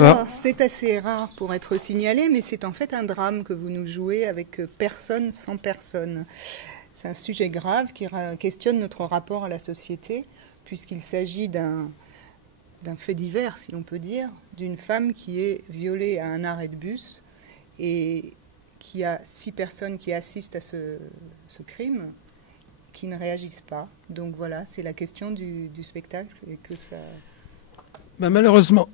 Bonsoir. Alors, c'est assez rare pour être signalé, mais c'est en fait un drame que vous nous jouez avec personne sans personne. C'est un sujet grave qui questionne notre rapport à la société, puisqu'il s'agit d'un fait divers, si l'on peut dire, d'une femme qui est violée à un arrêt de bus et qui a 6 personnes qui assistent à ce crime qui ne réagissent pas. Donc voilà, c'est la question du spectacle et que ça... Malheureusement,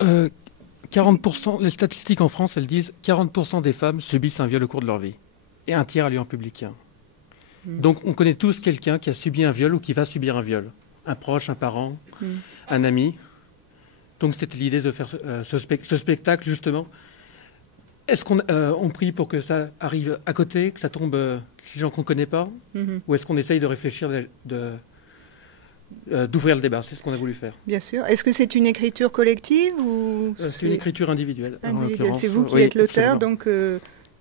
40%, les statistiques en France, elles disent 40% des femmes subissent un viol au cours de leur vie. Et un tiers a lieu en public. Donc on connaît tous quelqu'un qui a subi un viol ou qui va subir un viol. Un proche, un parent, un ami. Donc c'était l'idée de faire ce spectacle, justement. Est-ce qu'on prie pour que ça arrive à côté, que ça tombe chez les gens qu'on ne connaît pas, ou est-ce qu'on essaye de réfléchir, d'ouvrir le débat? C'est ce qu'on a voulu faire. Bien sûr. Est-ce que c'est une écriture collective ou c'est une écriture individuelle. C'est vous qui êtes l'auteur, donc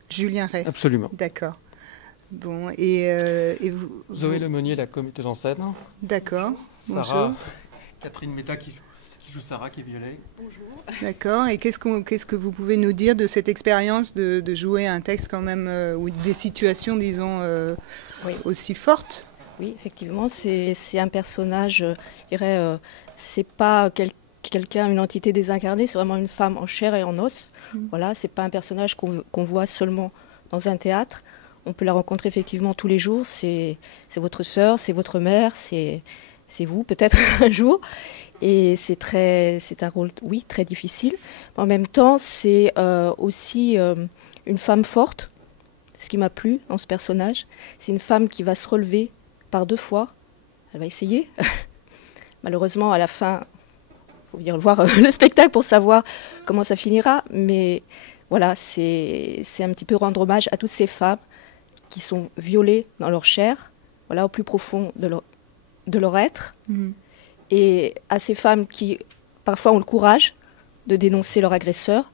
Julien Ray. Absolument. D'accord. Bon, et vous... Zoé Lemonnier, la metteuse en scène. D'accord. Sarah, bonjour. Catherine Meta qui joue Sarah, qui est violée. Bonjour. D'accord. Et qu'est-ce que vous pouvez nous dire de cette expérience de jouer un texte quand même, ou des situations, disons, aussi fortes? Oui, effectivement, c'est un personnage, je dirais, c'est pas quelqu'un, une entité désincarnée, c'est vraiment une femme en chair et en os. Voilà, c'est pas un personnage qu'on voit seulement dans un théâtre. On peut la rencontrer effectivement tous les jours. C'est votre sœur, c'est votre mère, c'est vous peut-être un jour. Et c'est un rôle, oui, très difficile. En même temps, c'est aussi une femme forte. Ce qui m'a plu dans ce personnage, c'est une femme qui va se relever par 2 fois. Elle va essayer. Malheureusement, à la fin, il faut venir voir le spectacle pour savoir comment ça finira. Mais voilà, c'est un petit peu rendre hommage à toutes ces femmes qui sont violées dans leur chair, voilà, au plus profond de leur être. Et à ces femmes qui, parfois, ont le courage de dénoncer leur agresseur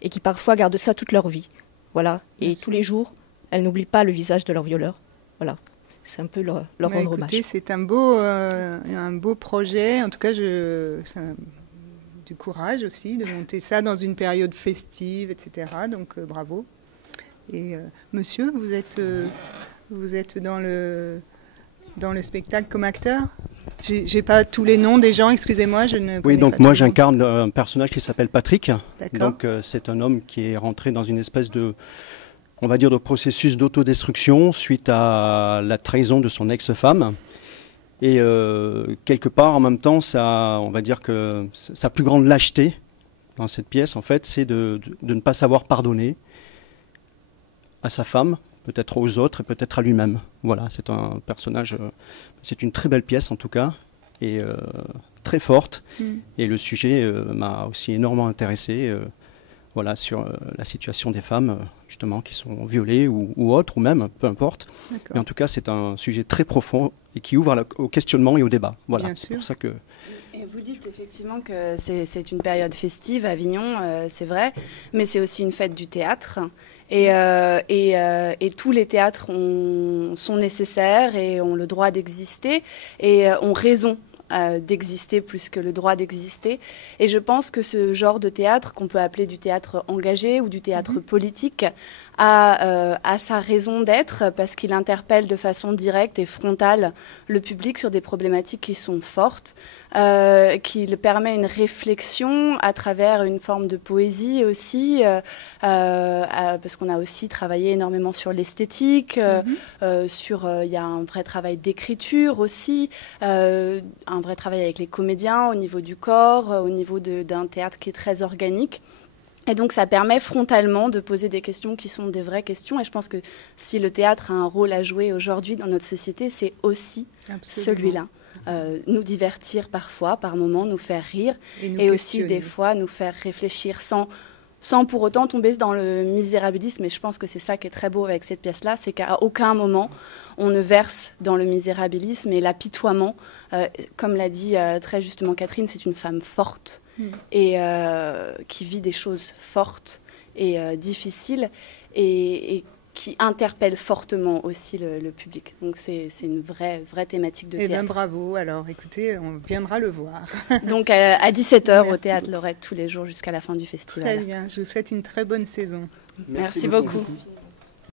et qui, parfois, gardent ça toute leur vie. Voilà. Et tous les jours, elles n'oublient pas le visage de leur violeur. Voilà. C'est un peu leur rendre hommage. C'est un beau projet. En tout cas, du courage aussi de monter ça dans une période festive, etc. Donc, bravo. Et monsieur, vous êtes dans le spectacle comme acteur? J'ai pas tous les noms des gens, excusez-moi, je ne connais pas. Oui, donc moi j'incarne un personnage qui s'appelle Patrick. Donc c'est un homme qui est rentré dans une espèce de, on va dire, de processus d'autodestruction suite à la trahison de son ex-femme. Et quelque part, en même temps, on va dire que sa plus grande lâcheté dans cette pièce, en fait, c'est de ne pas savoir pardonner à sa femme, peut-être aux autres et peut-être à lui-même. Voilà, c'est un personnage, c'est une très belle pièce en tout cas, et très forte. Et le sujet m'a aussi énormément intéressé, voilà, sur la situation des femmes, justement, qui sont violées ou autres, ou même, peu importe. Mais en tout cas, c'est un sujet très profond et qui ouvre au questionnement et au débat. Voilà, c'est pour ça que... Et vous dites effectivement que c'est une période festive à Avignon, c'est vrai, mais c'est aussi une fête du théâtre. Et tous les théâtres sont nécessaires et ont le droit d'exister et ont raison d'exister plus que le droit d'exister. Et je pense que ce genre de théâtre, qu'on peut appeler du théâtre engagé ou du théâtre politique, a sa raison d'être parce qu'il interpelle de façon directe et frontale le public sur des problématiques qui sont fortes, qu'il permet une réflexion à travers une forme de poésie aussi, parce qu'on a aussi travaillé énormément sur l'esthétique, il y a un vrai travail d'écriture aussi, un vrai travail avec les comédiens au niveau du corps, au niveau d'un théâtre qui est très organique. Et donc ça permet frontalement de poser des questions qui sont des vraies questions. Et je pense que si le théâtre a un rôle à jouer aujourd'hui dans notre société, c'est aussi celui-là. Nous divertir parfois, par moments, nous faire rire. Et aussi des fois nous faire réfléchir sans pour autant tomber dans le misérabilisme. Et je pense que c'est ça qui est très beau avec cette pièce-là, c'est qu'à aucun moment on ne verse dans le misérabilisme et l'apitoiement. Comme l'a dit très justement Catherine, c'est une femme forte et qui vit des choses fortes et difficiles et qui interpelle fortement aussi le public. Donc c'est une vraie thématique de théâtre. Eh bien bravo, alors écoutez, on viendra le voir. Donc à 17h au Théâtre Lorette tous les jours jusqu'à la fin du festival. Très bien, je vous souhaite une très bonne saison. Merci beaucoup.